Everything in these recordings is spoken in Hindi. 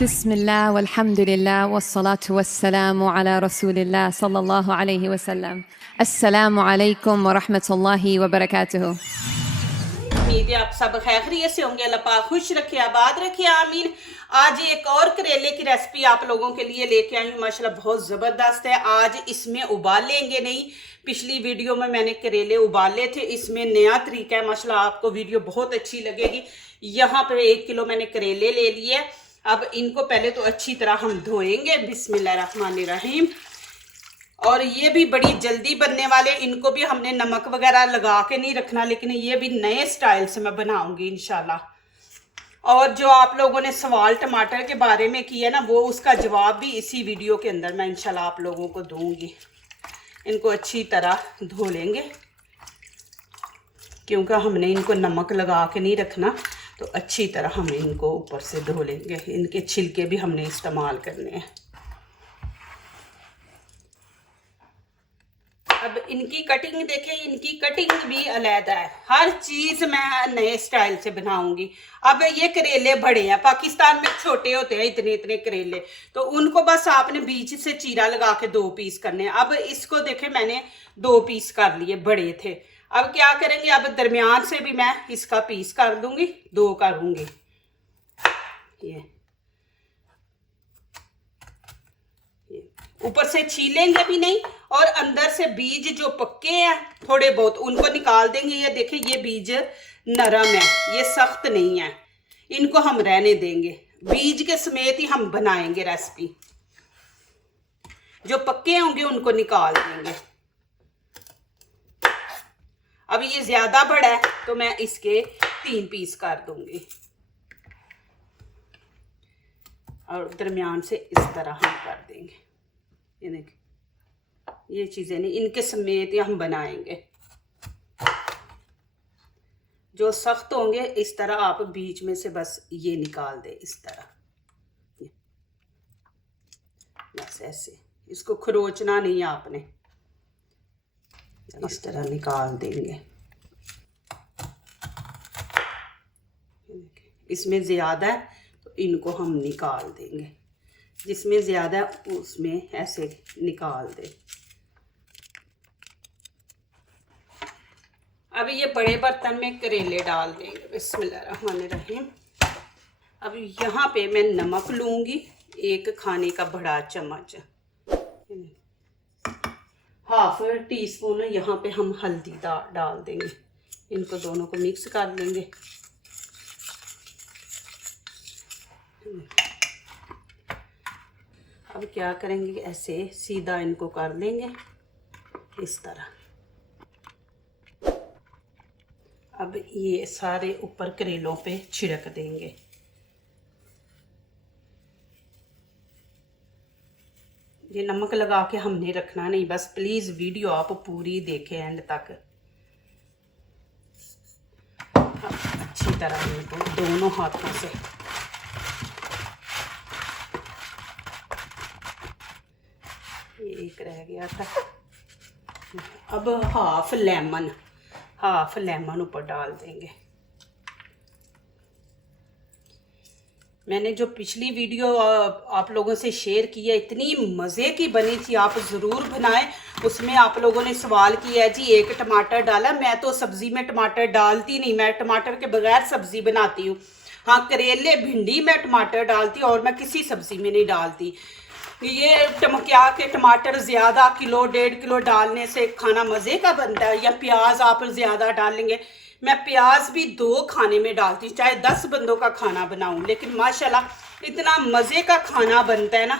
बिस्मिल्लाह वल्हम्दुलिल्लाह वस्सलातु वस्सलामु अला रसूलिल्लाह सल्लल्लाहु अलैहि वसल्लम। अस्सलामु अलैकुम व रहमतुल्लाहि व बरकातुहू। उम्मीद है आप सब खैरियत से होंगे। अल्लाह पाक खुश रखे, आबाद रखे, आमीन। आज एक और करेले की रेसिपी आप लोगों के लिए लेके आई हूँ। माशाल्लाह बहुत ज़बरदस्त है। आज इसमें उबालेंगे नहीं, पिछली वीडियो में मैंने करेले उबाले थे, इसमें नया तरीका है। माशाल्लाह आपको वीडियो बहुत अच्छी लगेगी। यहाँ पे 1 किलो मैंने करेले ले लिए। अब इनको पहले तो अच्छी तरह हम धोएंगे, बिस्मिल्लाहिर्रहमानिर्रहीम। और ये भी बड़ी जल्दी बनने वाले, इनको भी हमने नमक वगैरह लगा के नहीं रखना, लेकिन ये भी नए स्टाइल से मैं बनाऊंगी इंशाल्लाह। और जो आप लोगों ने सवाल टमाटर के बारे में किया ना, वो उसका जवाब भी इसी वीडियो के अंदर मैं इंशाल्लाह आप लोगों को दूंगी। इनको अच्छी तरह धो लेंगे, क्योंकि हमने इनको नमक लगा के नहीं रखना, तो अच्छी तरह हम इनको ऊपर से धो लेंगे। इनके छिलके भी हमने इस्तेमाल करने हैं। अब इनकी कटिंग देखें, इनकी कटिंग भी अलहदा है। हर चीज़ मैं नए स्टाइल से बनाऊंगी। अब ये करेले बड़े हैं, पाकिस्तान में छोटे होते हैं इतने इतने करेले, तो उनको बस आपने बीच से चीरा लगा के 2 पीस करने हैं। अब इसको देखें मैंने 2 पीस कर लिए, बड़े थे। अब क्या करेंगे, अब दरमियान से भी मैं इसका पीस कर दूंगी, 2 करूंगी। ये ऊपर से छीलेंगे भी नहीं, और अंदर से बीज जो पक्के हैं थोड़े बहुत उनको निकाल देंगे। ये देखिए, ये बीज नरम है, ये सख्त नहीं है, इनको हम रहने देंगे। बीज के समेत ही हम बनाएंगे रेसिपी। जो पक्के होंगे उनको निकाल देंगे। अब ये ज्यादा बड़ा है तो मैं इसके 3 पीस कर दूंगी, और दरमियान से इस तरह हम कर देंगे। ये देखिए, ये चीज़ें नहीं, इनके समेत ही हम बनाएंगे। जो सख्त होंगे इस तरह आप बीच में से बस ये निकाल दे, इस तरह बस ऐसे। इसको खरोचना नहीं आपने, इस तरह निकाल देंगे। इसमें ज़्यादा है तो इनको हम निकाल देंगे, जिसमें ज़्यादा है उसमें ऐसे निकाल दे। अब ये बड़े बर्तन में करेले डाल देंगे, बिस्मिल्लाहिर्रहमानिर्रहीम। अब यहाँ पे मैं नमक लूँगी, 1 खाने का बड़ा चम्मच, 1/2 टीस्पून यहाँ पे हम हल्दी डाल देंगे। इनको दोनों को मिक्स कर देंगे। अब क्या करेंगे, ऐसे सीधा इनको कर लेंगे इस तरह। अब ये सारे ऊपर करेलों पे छिड़क देंगे। ये नमक लगा के हमने रखना नहीं, बस प्लीज़ वीडियो आप पूरी देखें एंड तक। अब अच्छी तरह इनको दोनों हाथों से एक रह गया था। अब हाफ लेमन ऊपर डाल देंगे। मैंने जो पिछली वीडियो आप लोगों से शेयर की है, इतनी मज़े की बनी थी, आप ज़रूर बनाएं। उसमें आप लोगों ने सवाल किया है जी 1 टमाटर डाला। मैं तो सब्ज़ी में टमाटर डालती नहीं, मैं टमाटर के बगैर सब्ज़ी बनाती हूँ। हाँ, करेले भिंडी में टमाटर डालती, और मैं किसी सब्ज़ी में नहीं डालती। ये क्या के टमाटर ज़्यादा, किलो 1.5 किलो डालने से खाना मज़े का बनता है, या प्याज आप ज़्यादा डालेंगे। मैं प्याज भी 2 खाने में डालती हूँ, चाहे 10 बंदों का खाना बनाऊँ, लेकिन माशाल्लाह इतना मज़े का खाना बनता है ना।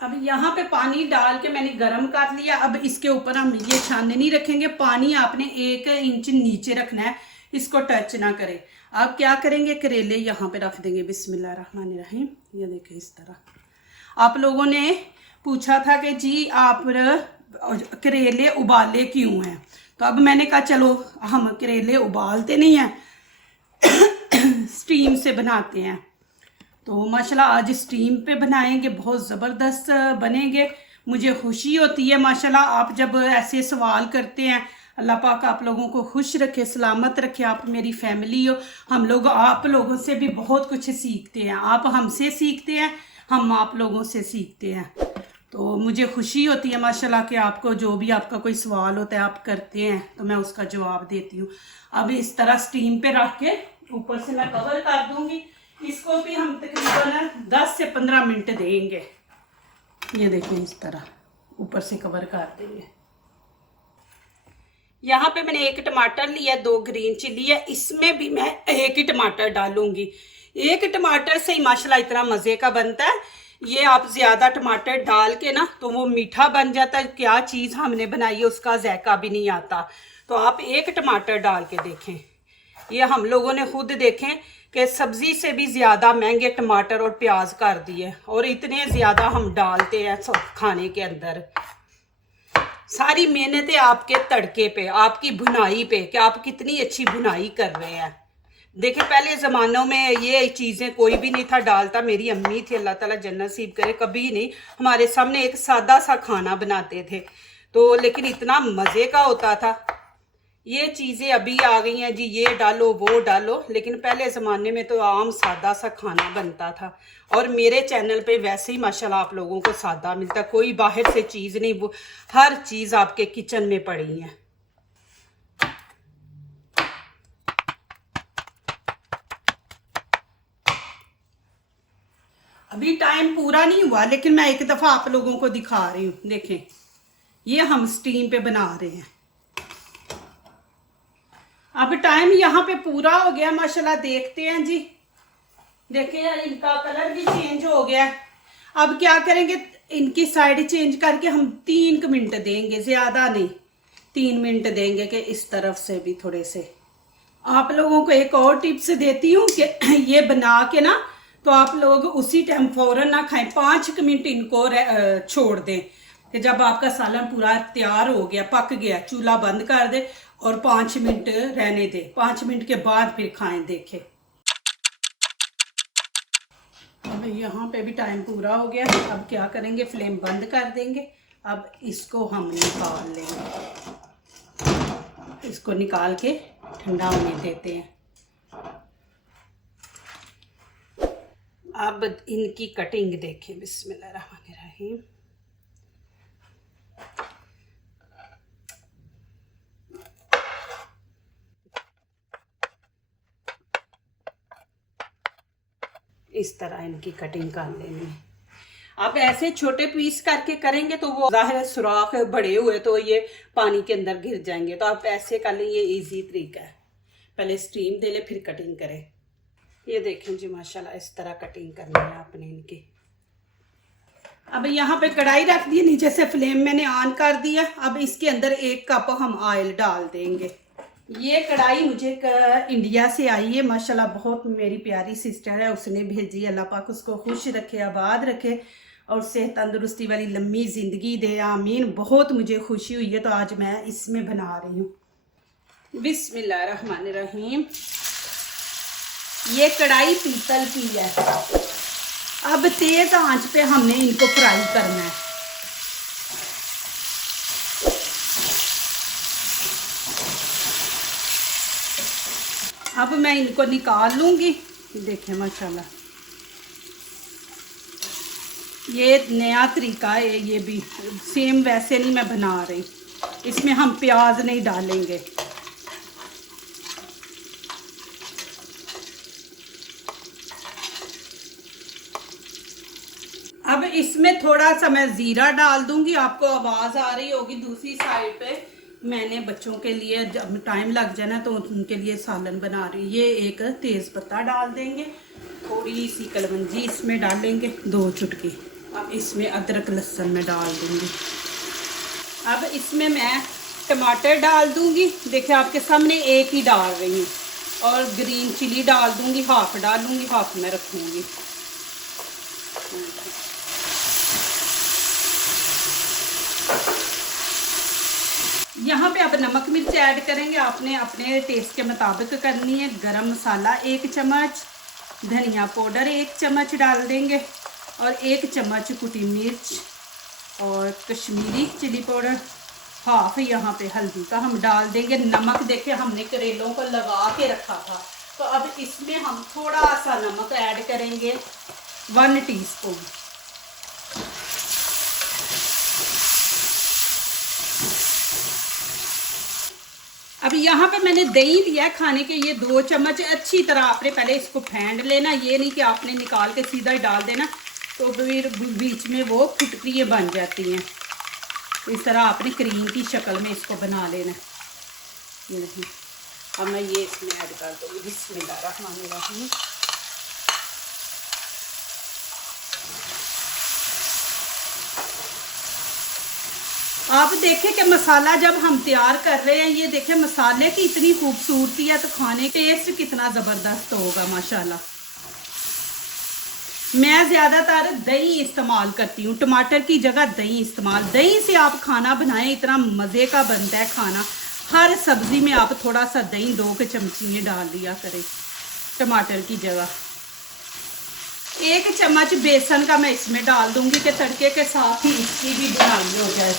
अब यहाँ पे पानी डाल के मैंने गरम कर लिया। अब इसके ऊपर हम ये छाननी रखेंगे। पानी आपने 1 इंच नीचे रखना है, इसको टच ना करे। अब क्या करेंगे, करेले यहाँ पे रख देंगे, बिस्मिल्लाहिर्रहमानिर्रहीम। ये देखिए इस तरह। आप लोगों ने पूछा था कि जी आप करेले उबाले क्यों हैं, तो अब मैंने कहा चलो हम करेले उबालते नहीं हैं, स्टीम से बनाते हैं। तो माशाल्लाह आज स्टीम पे बनाएंगे, बहुत ज़बरदस्त बनेंगे। मुझे खुशी होती है माशाल्लाह, आप जब ऐसे सवाल करते हैं अल्लाह पाक आप लोगों को खुश रखे, सलामत रखे। आप मेरी फैमिली हो, हम लोग आप लोगों से भी बहुत कुछ सीखते हैं। आप हमसे सीखते हैं, हम आप लोगों से सीखते हैं। तो मुझे खुशी होती है माशाल्लाह कि आपको जो भी आपका कोई सवाल होता है आप करते हैं तो मैं उसका जवाब देती हूँ। अब इस तरह स्टीम पे रख के ऊपर से मैं कवर कर दूंगी। इसको भी हम तकरीबन 10 से 15 मिनट देंगे। ये देखें, इस तरह ऊपर से कवर कर देंगे। यहाँ पे मैंने 1 टमाटर लिया, 2 ग्रीन चिली है, इसमें भी मैं 1 ही टमाटर डालूंगी। 1 टमाटर से ही माशाल्लाह इतना मज़े का बनता है। ये आप ज़्यादा टमाटर डाल के ना तो वो मीठा बन जाता है, क्या चीज़ हमने बनाई है उसका जायका भी नहीं आता। तो आप 1 टमाटर डाल के देखें। ये हम लोगों ने खुद देखें कि सब्ज़ी से भी ज़्यादा महंगे टमाटर और प्याज कर दिए, और इतने ज़्यादा हम डालते हैं सब खाने के अंदर। सारी मेहनतें आपके तड़के पे, आपकी भुनाई पे, कि आप कितनी अच्छी भुनाई कर रहे हैं। देखिए पहले ज़मानों में ये चीज़ें कोई भी नहीं था डालता। मेरी अम्मी थी, अल्लाह ताला जन्नत नसीब करे, कभी नहीं हमारे सामने एक सादा सा खाना बनाते थे तो, लेकिन इतना मज़े का होता था। ये चीज़ें अभी आ गई हैं जी, ये डालो वो डालो, लेकिन पहले ज़माने में तो आम सादा सा खाना बनता था। और मेरे चैनल पे वैसे ही माशाल्लाह आप लोगों को सादा मिलता, कोई बाहर से चीज़ नहीं, वो हर चीज़ आपके किचन में पड़ी है। अभी टाइम पूरा नहीं हुआ लेकिन मैं एक दफ़ा आप लोगों को दिखा रही हूँ। देखें, ये हम स्टीम पे बना रहे हैं। अब टाइम यहाँ पे पूरा हो गया माशाल्लाह, देखते हैं जी। देखिए इनका कलर भी चेंज हो गया। अब क्या करेंगे, इनकी साइड चेंज करके हम 3 मिनट देंगे, ज़्यादा नहीं, 3 मिनट देंगे कि इस तरफ से भी थोड़े से। आप लोगों को एक और टिप्स देती हूँ कि ये बना के ना तो आप लोग उसी टाइम फ़ौरन ना खाएं, 5 मिनट इनको छोड़ दें कि जब आपका सालन पूरा तैयार हो गया, पक गया, चूल्हा बंद कर दे और 5 मिनट रहने दें। 5 मिनट के बाद फिर खाएं। देखें अब यहाँ पे भी टाइम पूरा हो गया। अब क्या करेंगे, फ्लेम बंद कर देंगे। अब इसको हम निकाल लेंगे, इसको निकाल के ठंडा होने देते हैं। अब इनकी कटिंग देखें, बिस्मिल्लाहिर्रहमानिर्रहीम। इस तरह इनकी कटिंग कर लेनी है। आप ऐसे छोटे पीस करके करेंगे तो वो ज़ाहिर है सुराख बड़े हुए तो ये पानी के अंदर गिर जाएंगे, तो आप ऐसे कर लें, ये इजी तरीका है। पहले स्टीम दे ले फिर कटिंग करें। ये देखें जी माशाल्लाह, इस तरह कटिंग करनी है आपने इनकी। अब यहाँ पे कढ़ाई रख दी, नीचे से फ्लेम मैंने ऑन कर दिया। अब इसके अंदर 1 कप हम ऑयल डाल देंगे। ये कढ़ाई मुझे इंडिया से आई है माशाल्लाह, बहुत मेरी प्यारी सिस्टर है, उसने भेजी। अल्लाह पाक उसको खुश रखे, आबाद रखे और सेहत तंदुरुस्ती वाली लम्बी ज़िंदगी दे, आमीन। बहुत मुझे खुशी हुई है तो आज मैं इसमें बना रही हूँ। बिस्मिल्लाहिर्रहमानिर्रहीम। ये कढ़ाई पीतल की है। अब तेज़ आंच पे हमने इनको फ्राई करना है। अब मैं इनको निकाल लूँगी। देखें माशाल्लाह, ये नया तरीका है, ये भी सेम वैसे नहीं मैं बना रही। इसमें हम प्याज नहीं डालेंगे। अब इसमें थोड़ा सा मैं ज़ीरा डाल दूंगी। आपको आवाज़ आ रही होगी दूसरी साइड पे, मैंने बच्चों के लिए जब टाइम लग जाए ना तो उनके लिए सालन बना रही हूँ। ये एक तेज़ पत्ता डाल देंगे, थोड़ी सी कलवंजी इसमें डालेंगे, 2 चुटकी। अब इसमें अदरक लहसुन में डाल दूंगी। अब इसमें मैं टमाटर डाल दूंगी। देखिए आपके सामने 1 ही डाल रही हूँ। और ग्रीन चिली डाल दूंगी, हाफ डालूंगी, हाफ में रखूँगी। यहाँ पे आप नमक मिर्च ऐड करेंगे, आपने अपने टेस्ट के मुताबिक करनी है। गरम मसाला 1 चम्मच, धनिया पाउडर 1 चम्मच डाल देंगे और 1 चम्मच कुटी मिर्च और कश्मीरी चिली पाउडर हाफ यहाँ पे हल्दी का हम डाल देंगे। नमक देखिए हमने करेलों को लगा के रखा था, तो अब इसमें हम थोड़ा सा नमक ऐड करेंगे, 1 टीस्पून। अब यहाँ पे मैंने दही लिया खाने के, ये 2 चम्मच। अच्छी तरह आपने पहले इसको फेंट लेना, ये नहीं कि आपने निकाल के सीधा ही डाल देना, तो फिर बीच में वो फुटकियाँ बन जाती हैं। इस तरह आपने क्रीम की शक्ल में इसको बना लेना। ये देखिए, अब मैं ये इसमें ऐड कर दूँगी। बिस्मिल्लाहिर्रहमानिर्रहीम। आप देखें कि मसाला जब हम तैयार कर रहे हैं, ये देखें मसाले की इतनी खूबसूरती है, तो खाने टेस्ट कितना ज़बरदस्त होगा माशाल्लाह। मैं ज़्यादातर दही इस्तेमाल करती हूँ, टमाटर की जगह दही इस्तेमाल। दही से आप खाना बनाएं, इतना मज़े का बनता है खाना। हर सब्ज़ी में आप थोड़ा सा दही 2 के चमचे डाल दिया करें टमाटर की जगह। 1 चम्मच बेसन का मैं इसमें डाल दूँगी कि तड़के के साथ ही इसकी भी बुनाई हो जाए।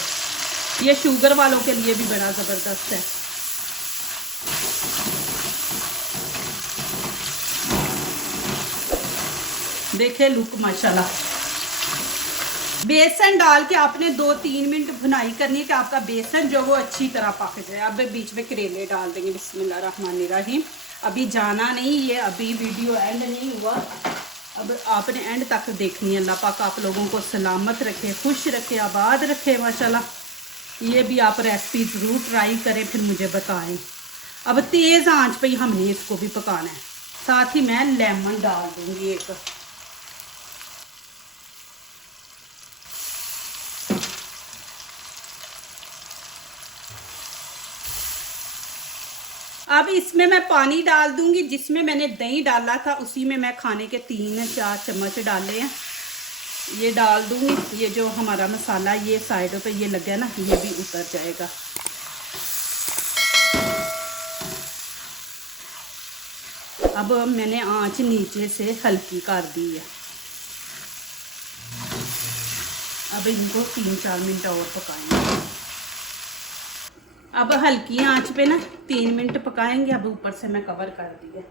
ये शुगर वालों के लिए भी बड़ा ज़बरदस्त है। देखिए लुक माशाल्लाह। बेसन डाल के आपने 2-3 मिनट भुनाई करनी है कि आपका बेसन जो वो अच्छी तरह पक जाए। अब बीच में करेले डाल देंगे। बिस्मिल्लाहिर्रहमानिर्रहीम। अभी जाना नहीं, ये अभी वीडियो एंड नहीं हुआ, अब आपने एंड तक देखनी है। अल्लाह पाक आप लोगों को सलामत रखे, खुश रखे, आबाद रखे माशाल्लाह। ये भी आप रेसिपी ज़रूर ट्राई करें, फिर मुझे बताएं। अब तेज़ आंच पे ही हमने इसको भी पकाना है। साथ ही मैं लेमन डाल दूंगी 1। अब इसमें मैं पानी डाल दूंगी, जिसमें मैंने दही डाला था उसी में मैं खाने के 3-4 चम्मच डाले हैं। ये डाल दूंगी। ये जो हमारा मसाला ये साइडों पे ये लगा है ना, ये भी उतर जाएगा। अब मैंने आंच नीचे से हल्की कर दी है। अब इनको 3-4 मिनट और पकाएंगे। अब हल्की आंच पे ना 3 मिनट पकाएंगे। अब ऊपर से मैं कवर कर दिया।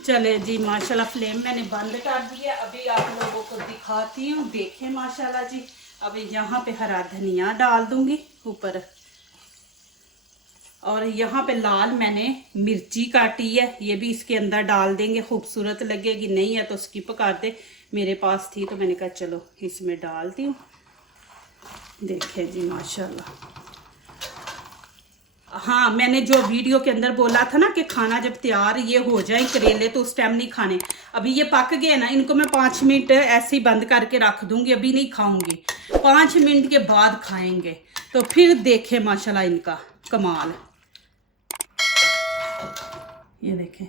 चले जी माशाल्लाह, फ्लेम मैंने बंद कर दिया। अभी आप लोगों को दिखाती हूँ, देखें माशाल्लाह जी। अब यहाँ पे हरा धनिया डाल दूंगी ऊपर, और यहाँ पे लाल मैंने मिर्ची काटी है, ये भी इसके अंदर डाल देंगे। खूबसूरत लगेगी, नहीं है तो स्किप कर दे। मेरे पास थी तो मैंने कहा चलो इसमें डालती हूँ। देखें जी माशाल्लाह। हाँ, मैंने जो वीडियो के अंदर बोला था ना कि खाना जब तैयार ये हो जाए करेले, तो उस टाइम नहीं खाने। अभी ये पक गए ना, इनको मैं 5 मिनट ऐसे ही बंद करके रख दूंगी। अभी नहीं खाऊंगी, 5 मिनट के बाद खाएंगे। तो फिर देखें माशाल्लाह इनका कमाल। ये देखें,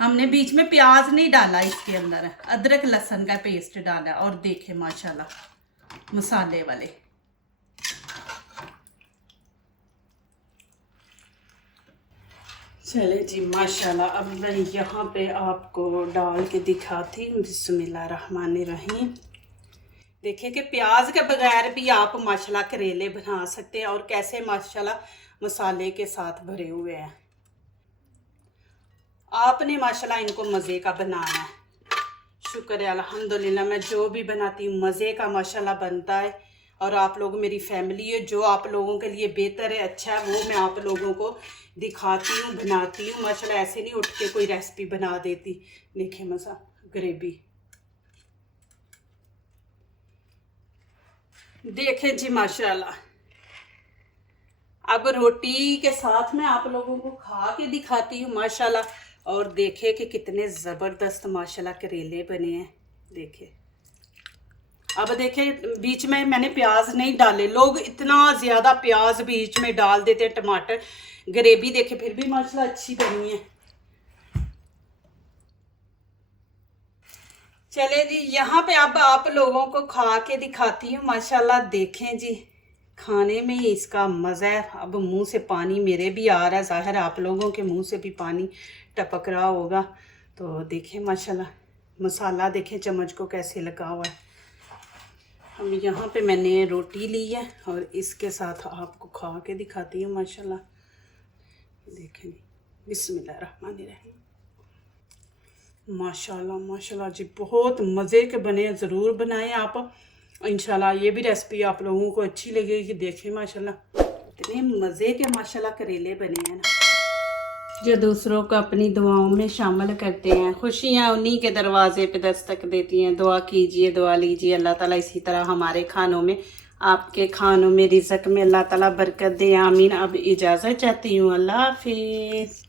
हमने बीच में प्याज नहीं डाला, इसके अंदर अदरक लहसुन का पेस्ट डाला। और देखें माशाल्लाह मसाले वाले। चले जी माशाल्लाह। अब मैं यहाँ पे आपको डाल के दिखाती हूँ। बिस्मिल्लाहिर्रहमानिर्रहीम। देखिए कि प्याज के बगैर भी आप माशाल्लाह करेले बना सकते हैं, और कैसे माशाल्लाह मसाले के साथ भरे हुए हैं। आपने माशाल्लाह इनको मज़े का बनाना है। शुक्र है अल्हम्दुलिल्लाह, मैं जो भी बनाती हूँ मज़े का माशाल्लाह बनता है। और आप लोग मेरी फैमिली है, जो आप लोगों के लिए बेहतर है, अच्छा है, वो मैं आप लोगों को दिखाती हूँ, बनाती हूँ माशाल्लाह। ऐसे नहीं उठ के कोई रेसिपी बना देती। देखें मज़ा ग्रेवी, देखें जी माशाल्लाह। अब रोटी के साथ मैं आप लोगों को खा के दिखाती हूँ माशाल्लाह। और देखे कि कितने ज़बरदस्त माशाल्लाह करेले बने हैं। देखे, अब देखे बीच में मैंने प्याज नहीं डाले। लोग इतना ज़्यादा प्याज बीच में डाल देते हैं, टमाटर। ग्रेवी देखे फिर भी माशाल्लाह अच्छी बनी है। चले जी, यहाँ पे अब आप लोगों को खा के दिखाती हूँ माशाल्लाह। देखें जी, खाने में ही इसका मज़ा है। अब मुंह से पानी मेरे भी आ रहा है, ज़ाहिर आप लोगों के मुंह से भी पानी टपक रहा होगा। तो देखें माशाल्लाह मसाला देखें चम्मच को कैसे लगा हुआ है। अब यहाँ पे मैंने रोटी ली है और इसके साथ आपको खा के दिखाती हूँ माशाल्लाह। देखें बिस्मिल्लाहिर्रहमानिर्रहीम। माशाल्लाह माशाल्लाह जी बहुत मज़े के बने हैं। ज़रूर बनाएं आप, इंशाल्लाह ये भी रेसिपी आप लोगों को अच्छी लगेगी। देखें माशाल्लाह इतने मज़े के माशाल्लाह करेले बने हैं ना, जो दूसरों को अपनी दुआओं में शामिल करते हैं। खुशियाँ उन्हीं के दरवाजे पे दस्तक देती हैं। दुआ कीजिए, दुआ लीजिए, अल्लाह ताला इसी तरह हमारे खानों में, आपके खानों में, रिज़्क़ में अल्लाह ताला बरकत दे, आमीन। अब इजाज़त चाहती हूँ, अल्लाह हाफिज़।